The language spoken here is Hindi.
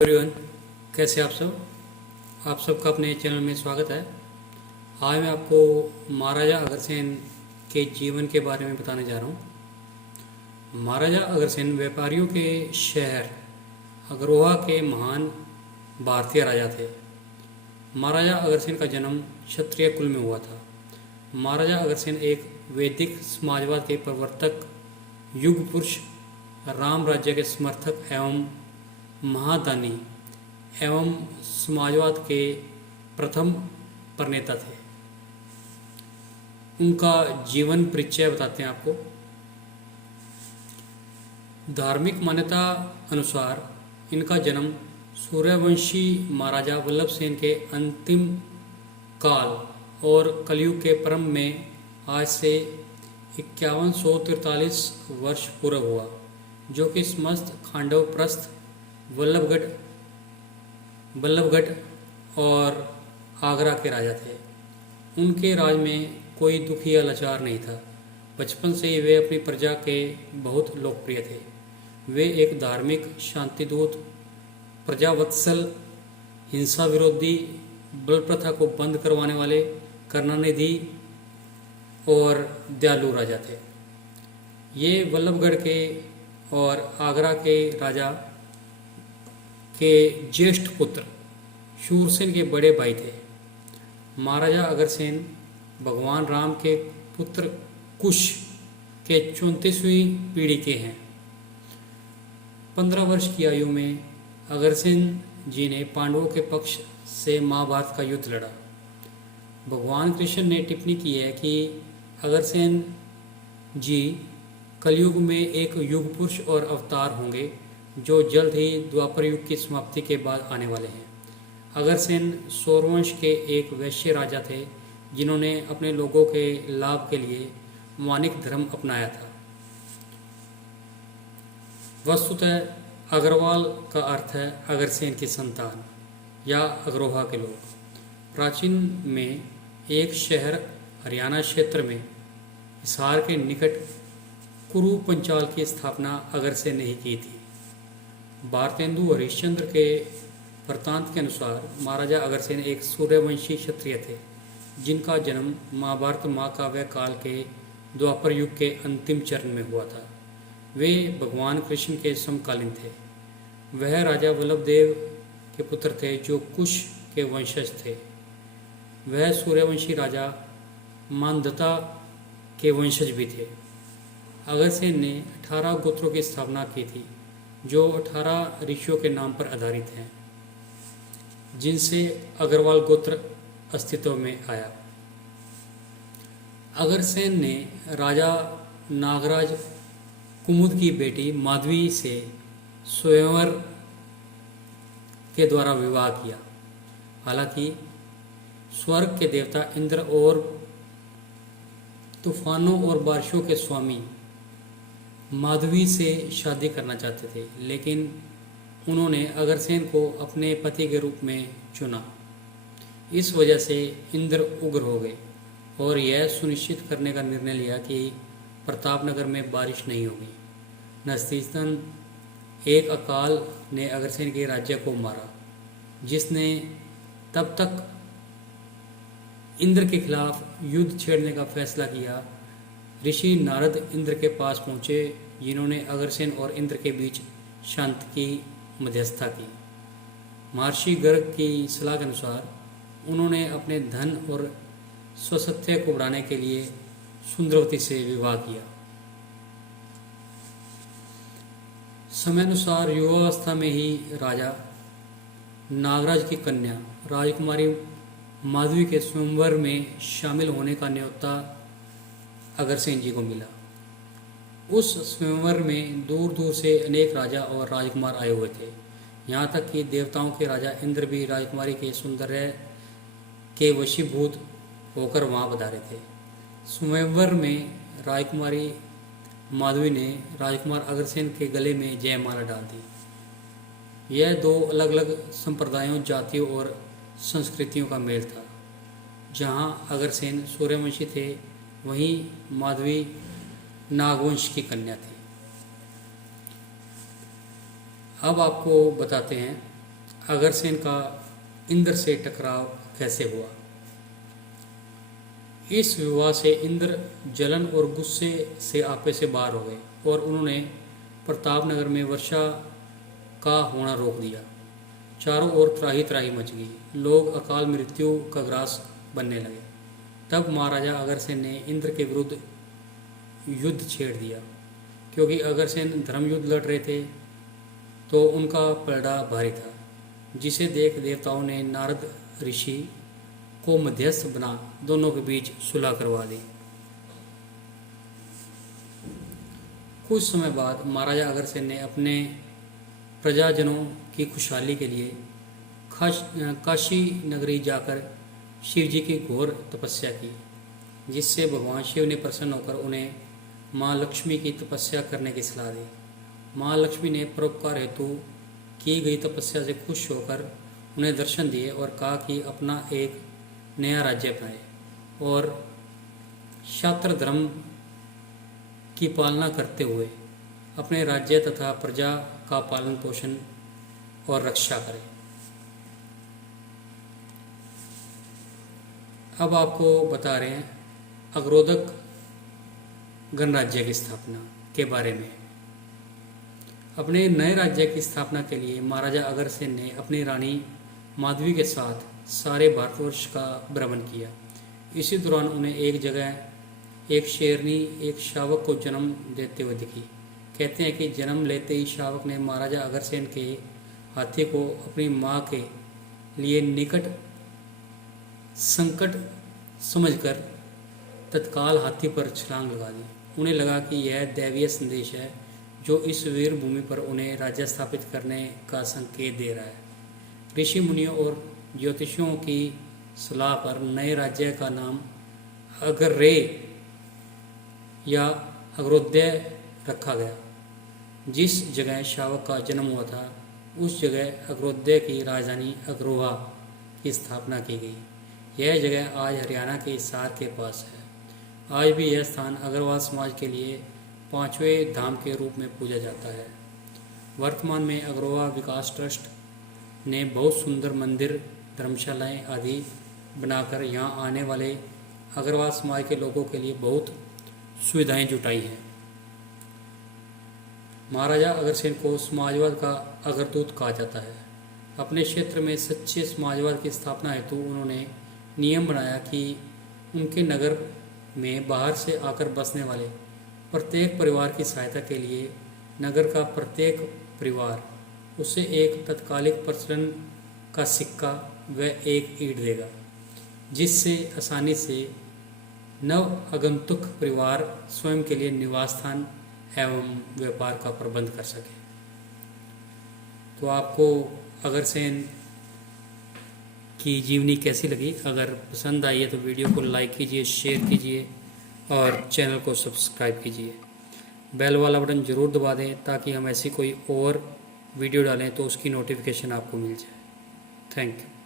एवरीवन, कैसे आप सब। आप सबका अपने चैनल में स्वागत है। आज मैं आपको महाराजा अग्रसेन के जीवन के बारे में बताने जा रहा हूँ। महाराजा अग्रसेन व्यापारियों के शहर अग्रोहा के महान भारतीय राजा थे। महाराजा अग्रसेन का जन्म क्षत्रिय कुल में हुआ था। महाराजा अग्रसेन एक वैदिक समाजवाद के प्रवर्तक, युग पुरुष, राम राज्य के समर्थक एवं महादानी एवं समाजवाद के प्रथम प्रणेता थे। उनका जीवन परिचय बताते हैं आपको। धार्मिक मान्यता अनुसार इनका जन्म सूर्यवंशी महाराजा वल्लभ सेन के अंतिम काल और कलयुग के प्रारंभ में आज से 5143 वर्ष पूर्व हुआ, जो कि समस्त खांडव प्रस्थ, बल्लभगढ़ और आगरा के राजा थे। उनके राज में कोई दुखी या लाचार नहीं था। बचपन से ही वे अपनी प्रजा के बहुत लोकप्रिय थे। वे एक धार्मिक, शांतिदूत, प्रजावत्सल, हिंसा विरोधी, बल प्रथा को बंद करवाने वाले, करुणानिधि और दयालु राजा थे। ये बल्लभगढ़ के और आगरा के राजा के ज्येष्ठ पुत्र शूरसेन के बड़े भाई थे। महाराजा अग्रसेन भगवान राम के पुत्र कुश के 34वीं पीढ़ी के हैं। 15 वर्ष की आयु में अग्रसेन जी ने पांडवों के पक्ष से महाभारत का युद्ध लड़ा। भगवान कृष्ण ने टिप्पणी की है कि अग्रसेन जी कलयुग में एक युग पुरुष और अवतार होंगे, जो जल्द ही द्वापर युग की समाप्ति के बाद आने वाले हैं। अग्रसेन सौरवंश के एक वैश्य राजा थे, जिन्होंने अपने लोगों के लाभ के लिए मानिक धर्म अपनाया था। वस्तुतः अग्रवाल का अर्थ है अग्रसेन की संतान या अग्रोहा के लोग। प्राचीन में एक शहर हरियाणा क्षेत्र में हिसार के निकट कुरु पंचाल की स्थापना अग्रसेन ने ही की थी। भारतेंदु हरिश्चंद्र के वृत्तांत के अनुसार महाराजा अग्रसेन एक सूर्यवंशी क्षत्रिय थे, जिनका जन्म महाभारत महाकाव्य काल के द्वापर युग के अंतिम चरण में हुआ था। वे भगवान कृष्ण के समकालीन थे। वह राजा वल्लभ देव के पुत्र थे, जो कुश के वंशज थे। वह सूर्यवंशी राजा मानधता के वंशज भी थे। अग्रसेन ने 18 गोत्रों की स्थापना की थी, जो 18 ऋषियों के नाम पर आधारित हैं, जिनसे अग्रवाल गोत्र अस्तित्व में आया। अग्रसेन ने राजा नागराज कुमुद की बेटी माधवी से स्वयंवर के द्वारा विवाह किया। हालांकि स्वर्ग के देवता इंद्र और तूफानों और बारिशों के स्वामी माधवी से शादी करना चाहते थे, लेकिन उन्होंने अग्रसेन को अपने पति के रूप में चुना। इस वजह से इंद्र उग्र हो गए और यह सुनिश्चित करने का निर्णय लिया कि प्रतापनगर में बारिश नहीं होगी। नतीजतन एक अकाल ने अग्रसेन के राज्य को मारा, जिसने तब तक इंद्र के खिलाफ युद्ध छेड़ने का फैसला किया। ऋषि नारद इंद्र के पास पहुँचे, जिन्होंने अग्रसेन और इंद्र के बीच शांति की मध्यस्थता की। महर्षि गर्ग की सलाह के अनुसार उन्होंने अपने धन और स्वसत्य को बढ़ाने के लिए सुंदरवती से विवाह किया। समयानुसार युवावस्था में ही राजा नागराज की कन्या राजकुमारी माधवी के स्वयंवर में शामिल होने का न्योता अग्रसेन जी को मिला। उस स्वयंवर में दूर दूर से अनेक राजा और राजकुमार आए हुए थे। यहाँ तक कि देवताओं के राजा इंद्र भी राजकुमारी के सौंदर्य के वशीभूत होकर वहाँ पधारे थे। स्वयंवर में राजकुमारी माधवी ने राजकुमार अग्रसेन के गले में जयमाला डाल दी। यह दो अलग अलग संप्रदायों, जातियों और संस्कृतियों का मेल था। जहाँ अग्रसेन सूर्यवंशी थे, वहीं माधवी नागवंश की कन्या थी। अब आपको बताते हैं अगरसेन का इंद्र से टकराव कैसे हुआ। इस विवाह से इंद्र जलन और गुस्से से आपे से बाहर हो गए और उन्होंने प्रतापनगर में वर्षा का होना रोक दिया। चारों ओर त्राही त्राही मच गई, लोग अकाल मृत्यु का ग्रास बनने लगे। तब महाराजा अगरसेन ने इंद्र के विरुद्ध युद्ध छेड़ दिया। क्योंकि अगरसेन धर्म युद्ध लड़ रहे थे तो उनका पलड़ा भारी था, जिसे देख देवताओं ने नारद ऋषि को मध्यस्थ बना दोनों के बीच सुलह करवा दी। कुछ समय बाद महाराजा अगरसेन ने अपने प्रजाजनों की खुशहाली के लिए काशी नगरी जाकर शिव जी की घोर तपस्या की, जिससे भगवान शिव ने प्रसन्न होकर उन्हें माँ लक्ष्मी की तपस्या करने की सलाह दी। माँ लक्ष्मी ने परोपकार हेतु की गई तपस्या से खुश होकर उन्हें दर्शन दिए और कहा कि अपना एक नया राज्य बनाए और क्षात्र धर्म की पालना करते हुए अपने राज्य तथा प्रजा का पालन पोषण और रक्षा करें। अब आपको बता रहे हैं अग्रोदक गणराज्य की स्थापना के बारे में। अपने नए राज्य की स्थापना के लिए महाराजा अगरसेन ने अपनी रानी माधवी के साथ सारे भारतवर्ष का भ्रमण किया। इसी दौरान उन्हें एक जगह एक शेरनी एक शावक को जन्म देते हुए दिखी। कहते हैं कि जन्म लेते ही शावक ने महाराजा अगरसेन के हाथी को अपनी माँ के लिए निकट संकट समझकर तत्काल हाथी पर छलांग लगा दी। उन्हें लगा कि यह दैवीय संदेश है जो इस वीर भूमि पर उन्हें राज्य स्थापित करने का संकेत दे रहा है। ऋषि मुनियों और ज्योतिषियों की सलाह पर नए राज्य का नाम अगर्रे या अग्रोदय रखा गया। जिस जगह शावक का जन्म हुआ था उस जगह अग्रोदय की राजधानी अग्रोहा की स्थापना की गई। यह जगह आज हरियाणा के हिसार के पास है। आज भी यह स्थान अग्रवाल समाज के लिए 5वें धाम के रूप में पूजा जाता है। वर्तमान में अग्रोहा विकास ट्रस्ट ने बहुत सुंदर मंदिर, धर्मशालाएं आदि बनाकर यहाँ आने वाले अग्रवाल समाज के लोगों के लिए बहुत सुविधाएं जुटाई हैं। महाराजा अगरसेन को समाजवाद का अग्रदूत कहा जाता है। अपने क्षेत्र में सच्चे समाजवाद की स्थापना हेतु उन्होंने नियम बनाया कि उनके नगर में बाहर से आकर बसने वाले प्रत्येक परिवार की सहायता के लिए नगर का प्रत्येक परिवार उसे एक तत्कालिक प्रचलन का सिक्का व एक ईंट देगा, जिससे आसानी से नव आगंतुक परिवार स्वयं के लिए निवास स्थान एवं व्यापार का प्रबंध कर सके। तो आपको अगरसेन की जीवनी कैसी लगी? अगर पसंद आई है तो वीडियो को लाइक कीजिए, शेयर कीजिए और चैनल को सब्सक्राइब कीजिए। बेल वाला बटन ज़रूर दबा दें ताकि हम ऐसी कोई और वीडियो डालें तो उसकी नोटिफिकेशन आपको मिल जाए। Thank you.